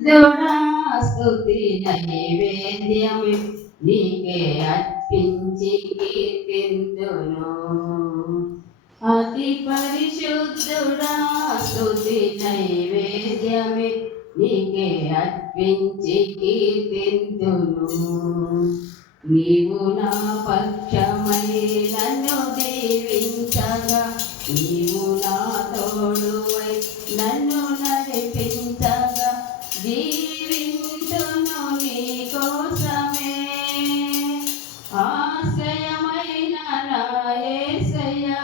దేవుడా స్తుతి నైవేద్యమే నీకే అర్పించి కీర్తింతును. అతి పరిశుద్ధుడా స్తుతి నైవేద్యమే నీకే అర్పించి కీర్తింతును. నీవు నా పక్షమై నన్ను దీవించగా, నీవు నా తోడువై నన్ను నడిపించగా, జీవించును నీ కోసమే. ఆశ్రయమైన నా యేసయ్యా,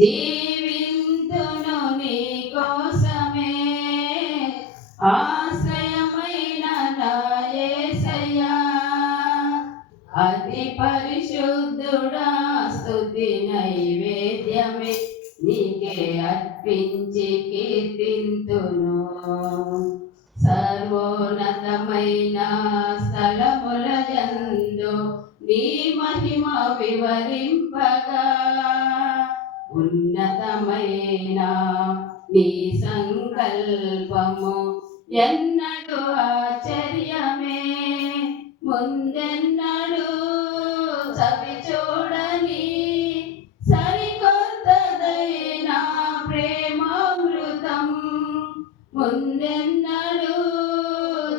జీవించును నీ కోసమే. ఆశ్రయమైన నా యేసయ్యా, అతి పరిశుద్ధుడా స్తుతి నైవేద్యమే నీకే అర్పించి కీర్తింతును. సర్వోన్నతమైన స్థలముల యందు నీ మహిమ వివరింపగా, ఉన్నతమైన నీ సంకల్పము ఎన్నడూ ఆశ్చర్యమే. ముందెన్నడూ చవి చూడని సరికొత్తదైన ప్రేమామృతం, ముందెన్నడూ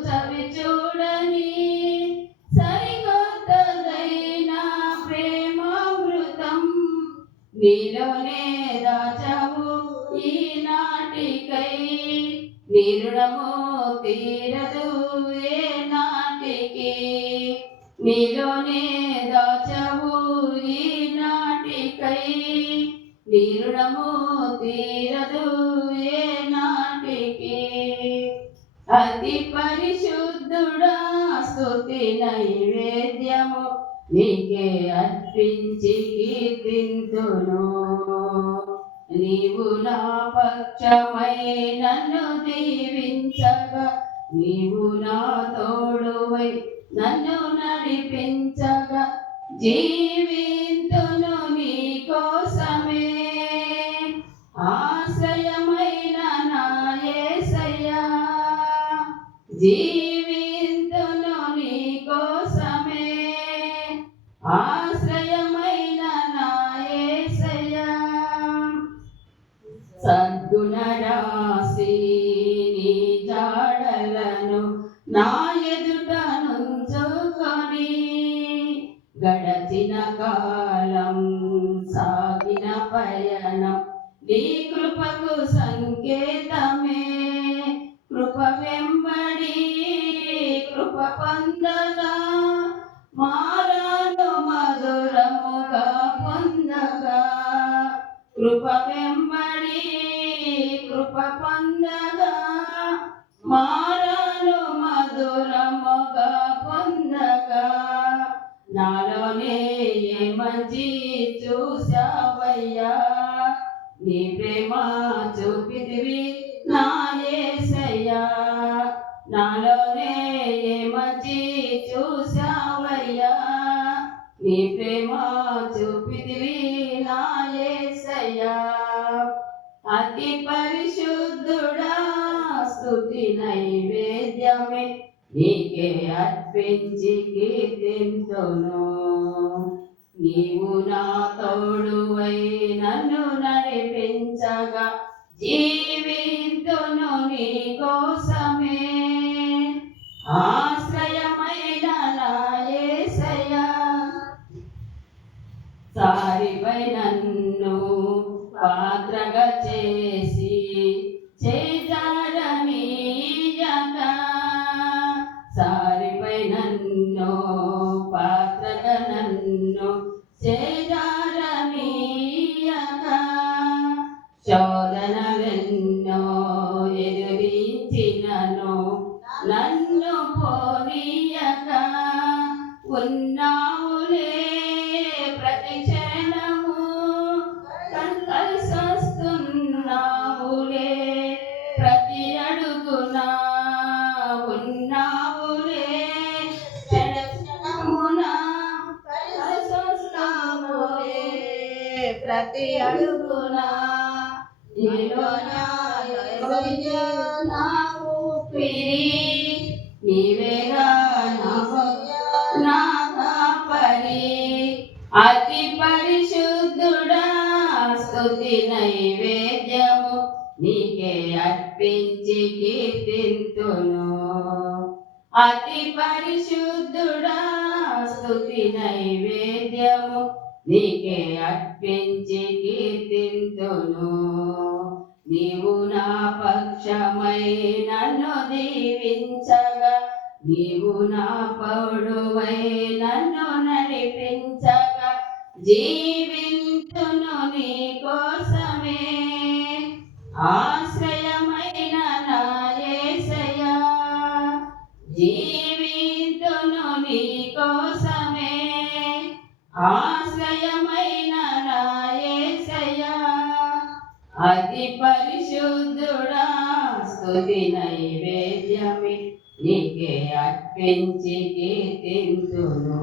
చవి చూడని సరికొత్తదైన ప్రేమామృతం, నీలోనే దాచావు ఈనాటికై. నీ రుణము తీరదు ఏ నాటికి, నీలోనే దాచావు ఈనాటికై. నీ రుణము తీరదు ఏ నాటికి. అతి పరిశుద్ధుడా స్తుతి నైవేద్యము నీకే అర్పించి కీర్తింతును. నీవు నా పక్షమై నన్ను దీవించగా, నీవు నా తోడువై నన్ను నడిపించగా, జీవింతును నీ కోసమే. ఆశ్రయమైన నా యేసయ్యా, జీవింతును నీ కోసమే. ఆశ్రయమైన నా యేసయ్యా, సద్గుణ రాశి నీ జాడలను నా ఎదుట నుంచుకొని, గడచిన కాలం సాగిన పయనం నీ కృపకు సంకేతమే. కృప వెంబడి కృప పొందగా, మారాను మధురముగా పొందగా. కృప వెంబడి కృప పొందగా, మారాను మధురముగా పొందగా. నాలోనే ఏ మంచి చూసావయ్యా, నీ ప్రేమ చూపితివి నా యేసయ్యా. నాలోనే ఏ మంచి చూసావయ్యా, నీ ప్రేమ చూపితివి నా యేసయ్యా. అతి పరిశుద్ధుడా స్తుతి నైవేద్యమే నీకే అర్పించి కీర్తింతును. నీవు నా తోడువై నన్ను నడిపించగా, జీవింతును నీ కోసమే. ఆశ్రయమైన నా యేసయ్యా, సారిపై నన్ను పాత్రగా చేసి చేజారనీయగా, సారిపై నన్ను పాత్రగా నన్ను చేజారనీయగా. శోధనలెన్నో ఎదురించినను నన్ను పోనీయగా, ఉన్నావులే ప్రతి క్షణము కలిసొస్తున్నావులే ప్రతి అడుగునా. ఉన్నావులే క్షణమున కలిసొస్తావులే ప్రతి అడుగునా. నీలో నాకు విరి నీవేగా నా కాపరి అతి పరిశుద్ధుడా స్తుతి నైవేద్యము నీకే అర్పించి కీర్తింతును అతి పరిశుద్ధుడా స్తుతి నైవేద్యము నీకే అర్పించి కీర్తింతును నీవు నా పక్షమై నన్ను దీవించగా నీవు నా పౌడువై నన్ను నడిపించగా జీవింతును నీ కోసమే ఆశ్రయమైన నా యేసయ్యా జీవింతును నీ కోసమే ఆశ్రయమైన నా యేసయ్యా అతి పరిశుద్ధుడా స్తుతి నైవేద్యమే నీకే అర్పించి కీర్తింతును